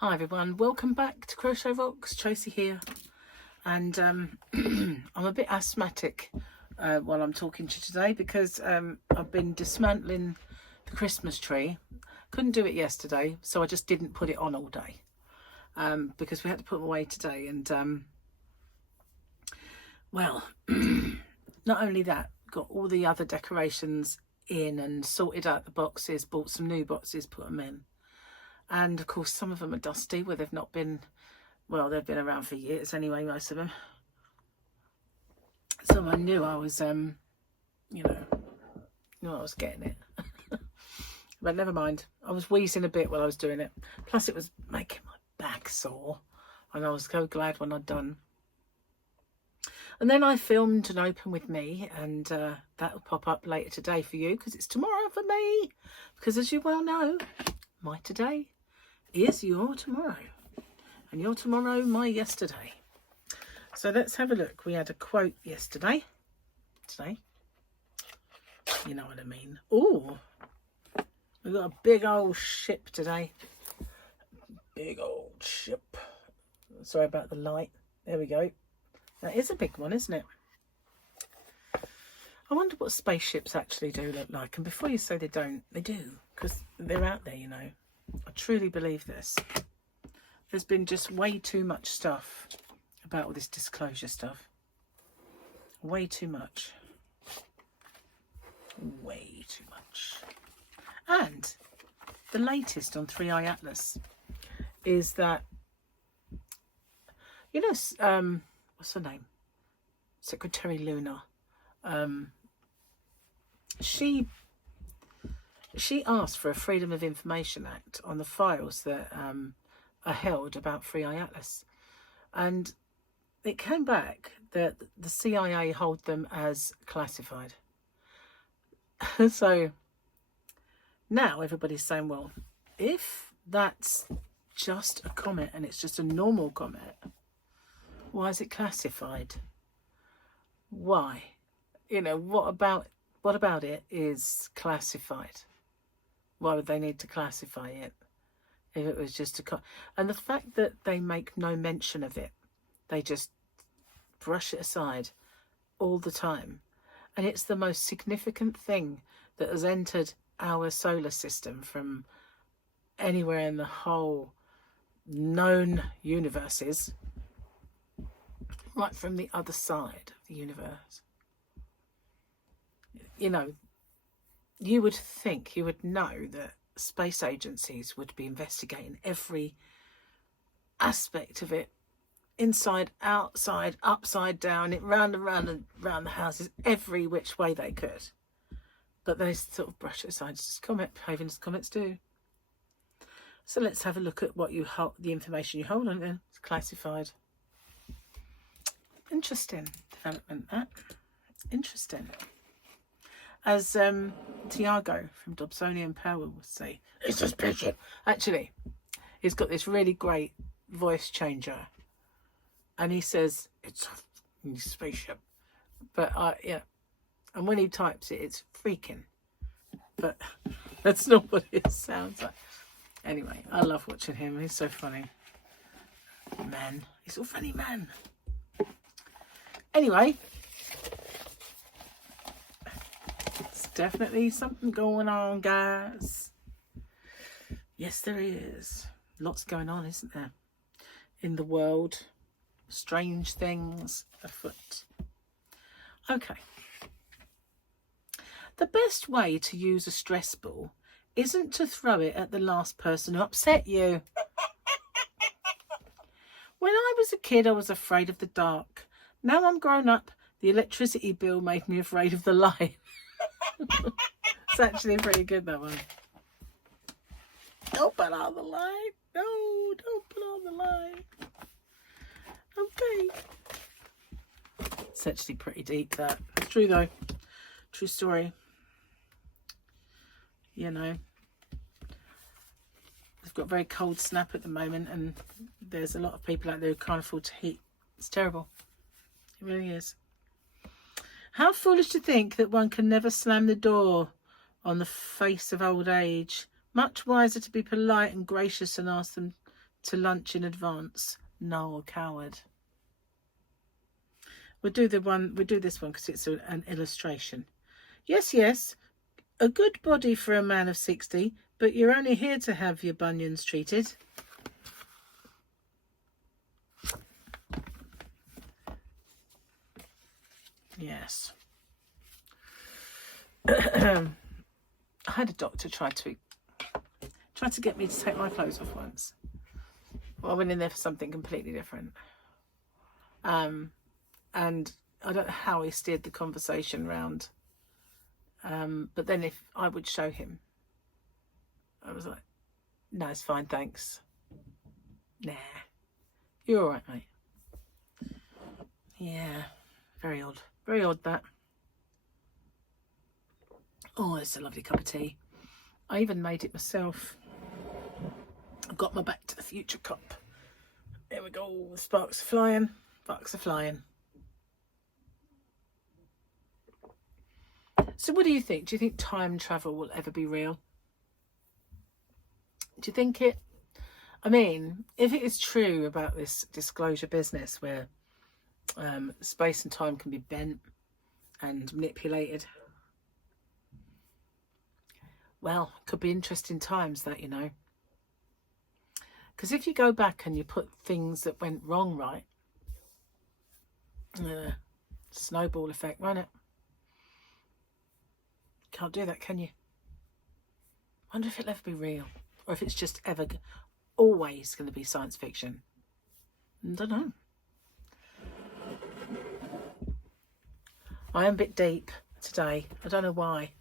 Hi everyone, welcome back to Crochet Rocks. Tracy here, and I'm a bit asthmatic while I'm talking to you today because I've been dismantling the Christmas tree. Couldn't do it yesterday, so I just didn't put it on all day because we had to put them away today. And well, not only that, got all the other decorations in and sorted out the boxes, bought some new boxes, put them in. And of course, some of them are dusty where they've not been, well, they've been around for years anyway, most of them. So I knew I was, knew I was getting it. But never mind. I was wheezing a bit while I was doing it. Plus, it was making my back sore. And I was so glad when I'd done. And then I filmed an open with me, and that will pop up later today for you because it's tomorrow for me. Because as you well know, my today is your tomorrow, and your tomorrow my yesterday. So let's have a look. We had a quote yesterday. Today, you know what I mean. Oh, we've got a big old ship today. Big old ship. Sorry about the light. There we go. That is a big one, isn't it? I wonder what spaceships actually do look like. And before you say they don't, they do, because they're out there, you know. I truly believe this. There's been just way too much stuff about all this disclosure stuff. Way too much. Way too much. And the latest on 3i Atlas is that, you know, what's her name? Secretary Luna. She asked for a Freedom of Information Act on the files that are held about 3i Atlas, and it came back that the CIA hold them as classified. So now everybody's saying, well, if that's just a comment and it's just a normal comment, why is it classified? Why? You know, what about it is classified? Why would they need to classify it if it was just and the fact that they make no mention of it, they just brush it aside all the time, and it's the most significant thing that has entered our solar system from anywhere in the whole known universes, right from the other side of the universe. You know, you would think, you would know that space agencies would be investigating every aspect of it, inside, outside, upside down, it round and round and round the houses, every which way they could. But they sort of brush it aside, just comment, behaving as comments do. So let's have a look at what you hold, the information you hold on it. It's classified. Interesting development, that. Interesting. As Tiago from Dobsonian Power would say, it's suspicious. Actually, he's got this really great voice changer, and he says it's a spaceship. But yeah, and when he types it, it's freaking. But that's not what it sounds like. Anyway, I love watching him. He's so funny. Man, he's a funny man. Anyway. Definitely something going on, guys. Yes, there is. Lots going on, isn't there? In the world. Strange things afoot. Okay. The best way to use a stress ball isn't to throw it at the last person who upset you. When I was a kid, I was afraid of the dark. Now I'm grown up, the electricity bill made me afraid of the light. It's actually pretty good, that one. Don't put on the light. No, don't put on the light. Okay. It's actually pretty deep, that. It's true, though. True story. You know. We've got a very cold snap at the moment, and there's a lot of people out there who can't afford to heat. It's terrible. It really is. How foolish to think that one can never slam the door on the face of old age. Much wiser to be polite and gracious and ask them to lunch in advance. No, a coward. We'll do this one because it's an illustration. Yes, yes, a good body for a man of 60, but you're only here to have your bunions treated. Yes. I had a doctor try to get me to take my clothes off once. Well, I went in there for something completely different. And I don't know how he steered the conversation round. But then if I would show him, I was like, no, it's fine, thanks. Nah, you're all right, mate. Yeah, very odd. Very odd, that. Oh, it's a lovely cup of tea. I even made it myself. I've got my Back to the Future cup. There we go. The sparks are flying. Sparks are flying. So what do you think? Do you think time travel will ever be real? Do you think it? I mean, if it is true about this disclosure business where space and time can be bent and manipulated, well, it could be interesting times, that, you know. Because if you go back and you put things that went wrong right, snowball effect, won't it? Can't do that, can you? Wonder if it'll ever be real, or if it's just always going to be science fiction. I don't know. I am a bit deep today. I don't know why.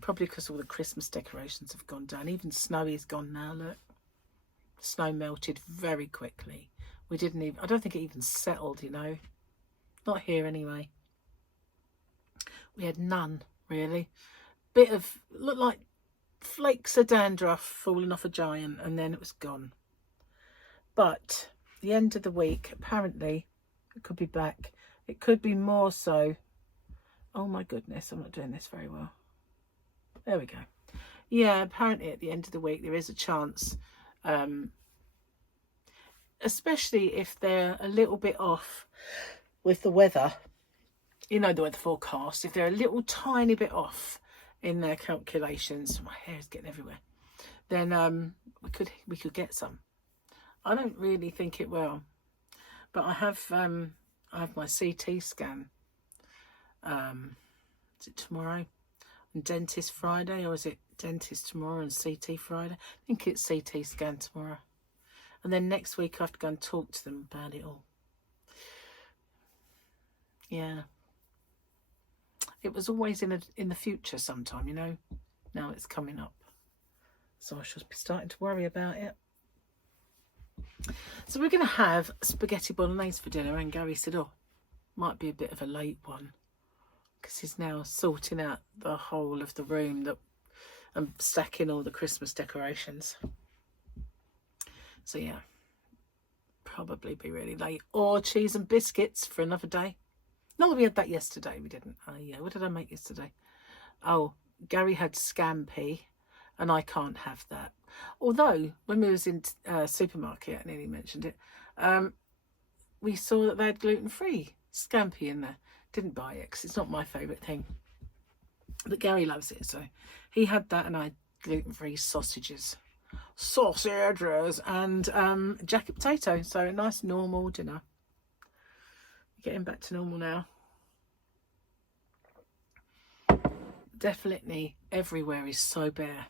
Probably because all the Christmas decorations have gone down. Even Snowy's gone now, look. Snow melted very quickly. I don't think it even settled, you know. Not here anyway. We had none, really. Looked like flakes of dandruff falling off a giant, and then it was gone. But the end of the week, apparently, it could be back. It could be more so. Oh my goodness, I'm not doing this very well. There we go. Yeah, apparently at the end of the week there is a chance, especially if they're a little bit off with the weather. You know, the weather forecast. If they're a little tiny bit off in their calculations, my hair is getting everywhere, then we could get some. I don't really think it will, but I have my CT scan. Is it tomorrow and dentist Friday, or is it dentist tomorrow and CT Friday? I think it's CT scan tomorrow, and then next week I have to go and talk to them about it all. Yeah, it was always in the future sometime, you know. Now it's coming up, so I shall be starting to worry about it. So we're going to have spaghetti bolognese for dinner, and Gary said, oh, might be a bit of a late one, because he's now sorting out the whole of the room and stacking all the Christmas decorations. So yeah, probably be really late. Or cheese and biscuits for another day. Not that we had that yesterday. We didn't. Yeah, what did I make yesterday? Oh, Gary had scampi, and I can't have that. Although when we was in supermarket, I nearly mentioned it, we saw that they had gluten-free scampi in there. Didn't buy it because it's not my favourite thing, but Gary loves it, so he had that, and I had gluten-free sausages and jacket potato. So a nice normal dinner. Getting back to normal now. Definitely everywhere is so bare.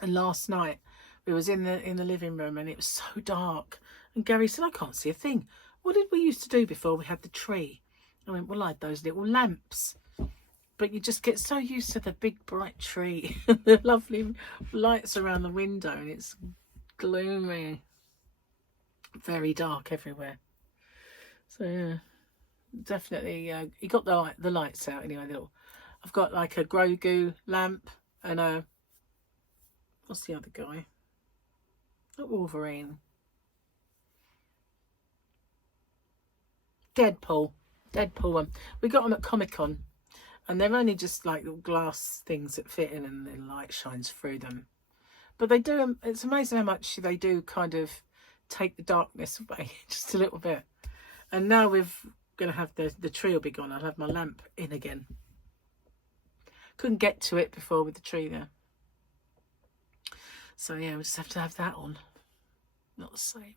And last night we was in the living room, and it was so dark, and Gary said, I can't see a thing. What did we used to do before we had the tree? I went, well, I had those little lamps, but you just get so used to the big bright tree, the lovely lights around the window, and it's gloomy, very dark everywhere. So yeah, definitely he got the lights out anyway. I've got like a Grogu lamp and a, what's the other guy? Not Wolverine. Deadpool one. We got them at Comic-Con, and they're only just like little glass things that fit in, and the light shines through them. But they do, it's amazing how much they do kind of take the darkness away just a little bit. And now we're going to have the tree will be gone. I'll have my lamp in again. Couldn't get to it before with the tree there. So yeah, we just have to have that on. Not the same.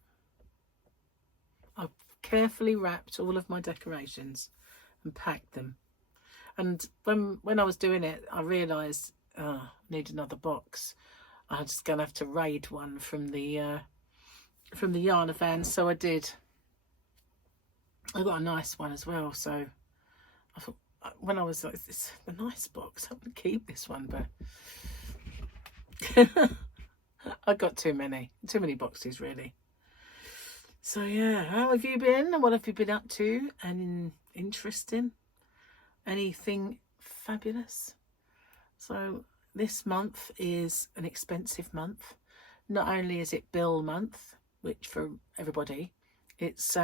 I've carefully wrapped all of my decorations and packed them. And when I was doing it, I realised, oh, I need another box. I'm just going to have to raid one from the yarn van. So I did. I got a nice one as well. So I thought, when I was like, this the nice box, I'm going to keep this one, but I got too many boxes really. So yeah, how have you been and what have you been up to? And interesting? Anything fabulous? So this month is an expensive month. Not only is it bill month, which for everybody, it's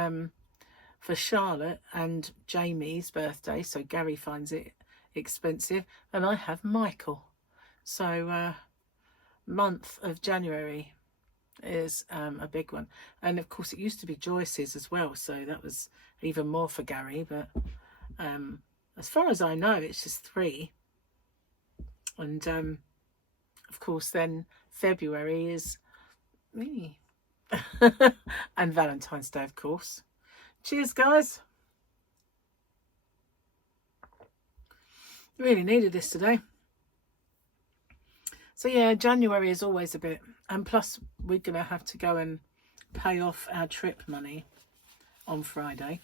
for Charlotte and Jamie's birthday, so Gary finds it expensive, and I have Michael. So month of January is a big one, and of course it used to be Joyce's as well, so that was even more for Gary, but as far as I know it's just 3. And of course then February is me. And Valentine's Day, of course. Cheers guys, really needed this today. So yeah, January is always a bit, and plus we're gonna have to go and pay off our trip money on Friday,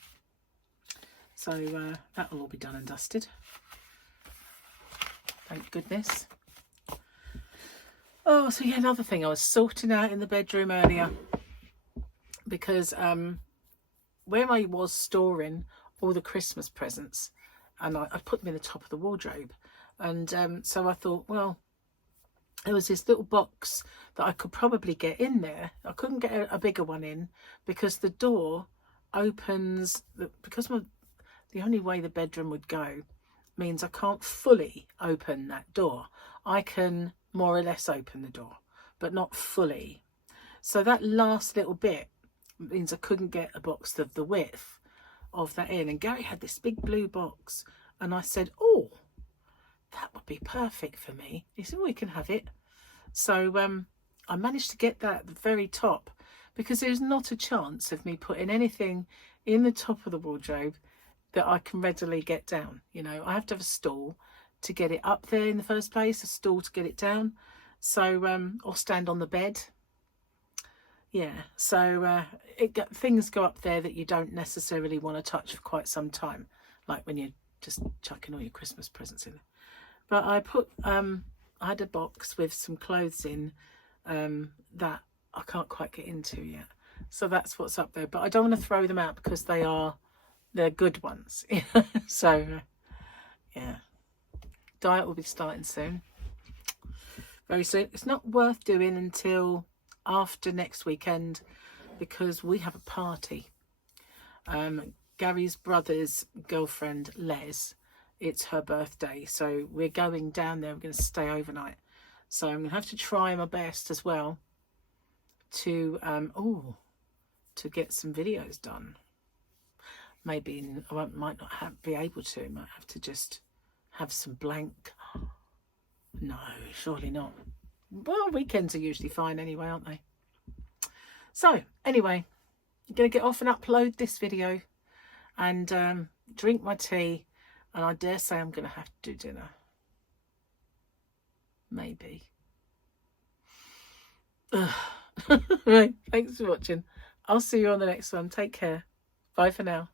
so that'll all be done and dusted, thank goodness. Oh, so yeah, another thing, I was sorting out in the bedroom earlier because where I was storing all the Christmas presents, and I put them in the top of the wardrobe, and so I thought, well, there was this little box that I could probably get in there. I couldn't get a bigger one in because the door opens, because the only way the bedroom would go means I can't fully open that door. I can more or less open the door, but not fully. So that last little bit means I couldn't get a box of the width of that in. And Gary had this big blue box, and I said, oh, that would be perfect for me. He said, well, we can have it. So I managed to get that at the very top, because there's not a chance of me putting anything in the top of the wardrobe that I can readily get down. You know, I have to have a stool to get it up there in the first place, a stool to get it down. So, or stand on the bed. Yeah, so things go up there that you don't necessarily want to touch for quite some time, like when you're just chucking all your Christmas presents in. But I put, I had a box with some clothes in that I can't quite get into yet. So that's what's up there. But I don't want to throw them out because they're good ones. So, yeah. Diet will be starting soon. Very soon. It's not worth doing until after next weekend because we have a party. Gary's brother's girlfriend, Les, it's her birthday, so we're going down there. We're going to stay overnight, so I'm going to have to try my best as well to to get some videos done. Maybe I might not be able to. I might have to just have some blank. No, surely not. Well, weekends are usually fine anyway, aren't they? So anyway, I'm going to get off and upload this video and drink my tea. And I dare say I'm going to have to do dinner. Maybe. Right, thanks for watching. I'll see you on the next one. Take care. Bye for now.